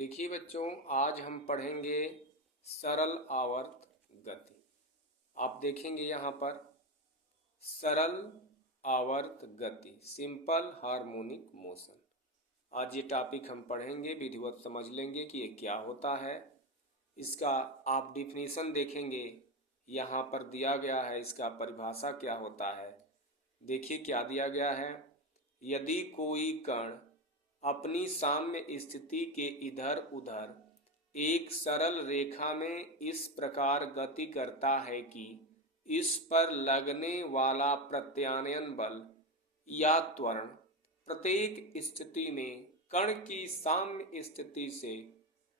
देखिए बच्चों, आज हम पढ़ेंगे सरल आवर्त गति। आप देखेंगे यहाँ पर सरल आवर्त गति, सिंपल हार्मोनिक मोशन। आज ये टॉपिक हम पढ़ेंगे, विधिवत समझ लेंगे कि ये क्या होता है। इसका आप डिफिनीशन देखेंगे, यहाँ पर दिया गया है इसका परिभाषा क्या होता है। देखिए क्या दिया गया है। यदि कोई कण अपनी साम्य स्थिति के इधर उधर एक सरल रेखा में इस प्रकार गति करता है कि इस पर लगने वाला प्रत्यानयन बल या त्वरण प्रत्येक स्थिति में कण की साम्य स्थिति से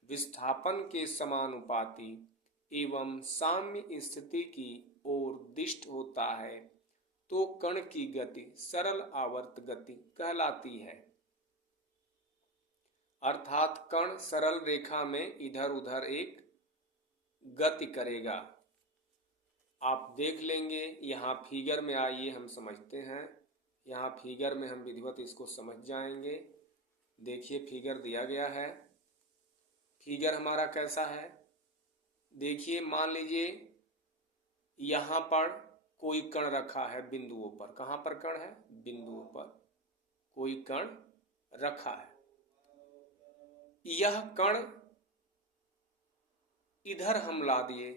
विस्थापन के समानुपाती एवं साम्य स्थिति की ओर दिष्ट होता है, तो कण की गति सरल आवर्त गति कहलाती है। अर्थात कण सरल रेखा में इधर उधर एक गति करेगा। आप देख लेंगे, यहाँ फिगर में आइए हम समझते हैं। यहाँ फिगर में हम विधिवत इसको समझ जाएंगे। देखिए फिगर दिया गया है। फिगर हमारा कैसा है, देखिए मान लीजिए यहाँ पर कोई कण रखा है बिंदुओं पर। कहाँ पर कण है? बिंदुओं पर कोई कण रखा है। यह कण इधर हम ला दिए,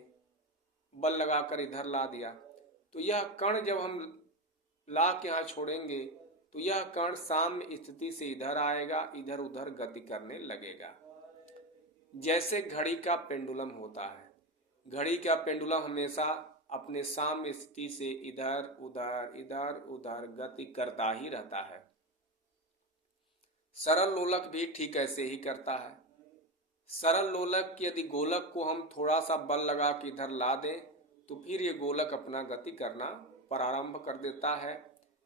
बल लगाकर इधर ला दिया, तो यह कण जब हम ला के यहाँ छोड़ेंगे तो यह कण साम्य स्थिति से इधर आएगा, इधर उधर गति करने लगेगा। जैसे घड़ी का पेंडुलम होता है, घड़ी का पेंडुलम हमेशा अपने साम्य स्थिति से इधर उधर गति करता ही रहता है। सरल लोलक भी ठीक ऐसे ही करता है। सरल लोलक यदि गोलक को हम थोड़ा सा बल लगा के इधर ला दें तो फिर ये गोलक अपना गति करना प्रारंभ कर देता है।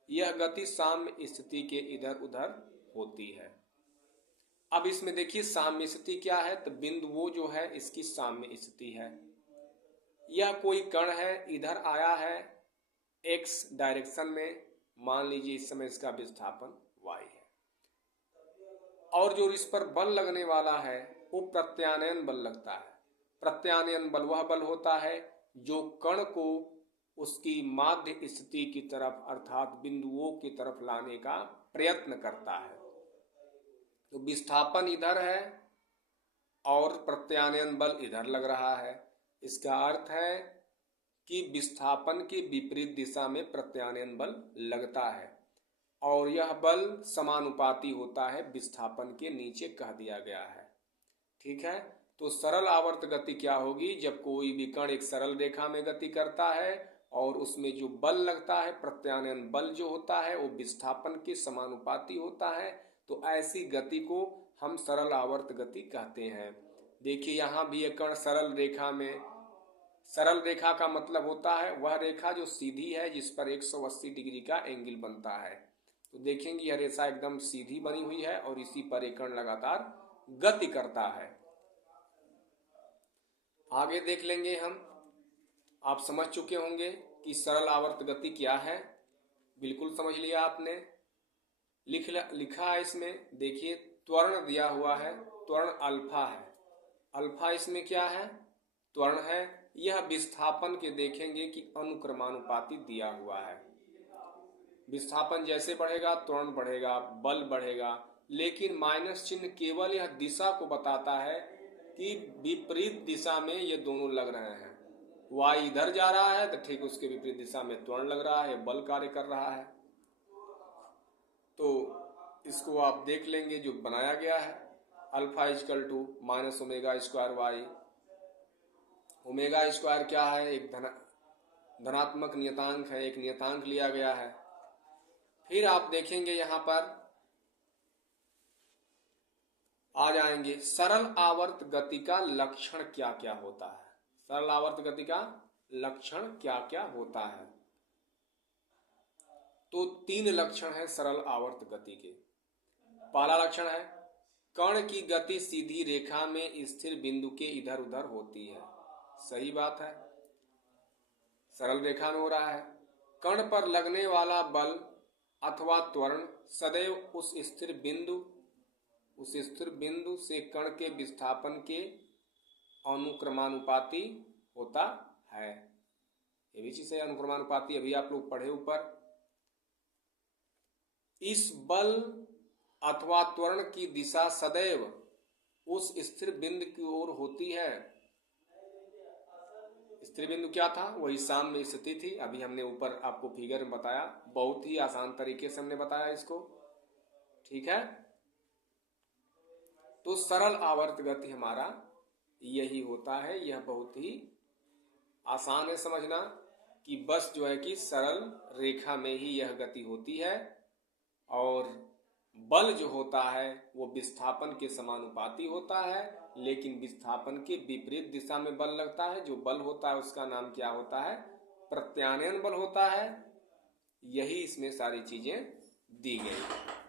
यह गति साम्य स्थिति के इधर उधर होती है। अब इसमें देखिए साम्य स्थिति क्या है, तो बिंदु वो जो है इसकी साम्य स्थिति है। यह कोई कण है, इधर आया है x डायरेक्शन में, मान लीजिए इस समय इसका विस्थापन y है, और जो इस पर बल लगने वाला है वो प्रत्यानयन बल लगता है। प्रत्यानयन बल वह बल होता है जो कण को उसकी माध्य स्थिति की तरफ अर्थात बिंदुओं की तरफ लाने का प्रयत्न करता है। तो विस्थापन इधर है और प्रत्यानयन बल इधर लग रहा है। इसका अर्थ है कि विस्थापन के विपरीत दिशा में प्रत्यानयन बल लगता है और यह बल समानुपाती होता है विस्थापन के, नीचे कह दिया गया है। ठीक है, तो सरल आवर्त गति क्या होगी? जब कोई भी कण एक सरल रेखा में गति करता है और उसमें जो बल लगता है, प्रत्यानयन बल जो होता है, वो विस्थापन के समानुपाती होता है, तो ऐसी गति को हम सरल आवर्त गति कहते हैं। देखिए यहाँ भी एक कण सरल रेखा में, सरल रेखा का मतलब होता है वह रेखा जो सीधी है, जिस पर 180 डिग्री का एंगल बनता है। तो देखेंगे यह रेखा एकदम सीधी बनी हुई है और इसी पर एक कण लगातार गति करता है। आगे देख लेंगे हम। आप समझ चुके होंगे कि सरल आवर्त गति क्या है, बिल्कुल समझ लिया आपने। लिखा है इसमें, देखिए त्वरण दिया हुआ है, त्वरण अल्फा है। अल्फा इसमें क्या है? त्वरण है। यह विस्थापन के देखेंगे कि अनुक्रमानुपाती दिया हुआ है। विस्थापन जैसे बढ़ेगा त्वरण बढ़ेगा, बल बढ़ेगा, लेकिन माइनस चिन्ह केवल यह दिशा को बताता है कि विपरीत दिशा में ये दोनों लग रहे हैं। y इधर जा रहा है तो ठीक उसके विपरीत दिशा में त्वरण लग रहा है, बल कार्य कर रहा है। तो इसको आप देख लेंगे जो बनाया गया है, alpha equal to minus omega square y. Omega square क्या है? एक धनात्मक नियतांक है, एक नियतांक लिया गया है। फिर आप देखेंगे यहाँ पर आ जाएंगे सरल आवर्त गति का लक्षण क्या क्या होता है। सरल आवर्त गति का लक्षण क्या क्या होता है? तो 3 लक्षण है सरल आवर्त गति के। पहला लक्षण है कण की गति सीधी रेखा में स्थिर बिंदु के इधर उधर होती है। सही बात है, सरल रेखा में हो रहा है। कण पर लगने वाला बल अथवा त्वरण सदैव उस स्थिर बिंदु उस स्थिर बिंदु से कण के विस्थापन के अनुक्रमानुपाती होता है। ये भी चीज है, अनुक्रमानुपाती, अभी आप लोग पढ़े ऊपर। इस बल अथवा त्वरण की दिशा सदैव उस स्थिर बिंदु की ओर होती है। स्थिर बिंदु क्या था? वही साम्य स्थिति थी। अभी हमने ऊपर आपको फिगर में बताया, बहुत ही आसान तरीके से हमने बताया इसको, ठीक है। तो सरल आवर्त गति हमारा यही होता है। यह बहुत ही आसान है समझना कि बस जो है कि सरल रेखा में ही यह गति होती है, और बल जो होता है वो विस्थापन के समानुपाती होता है, लेकिन विस्थापन के विपरीत दिशा में बल लगता है। जो बल होता है उसका नाम क्या होता है? प्रत्यानयन बल होता है। यही इसमें सारी चीजें दी गई।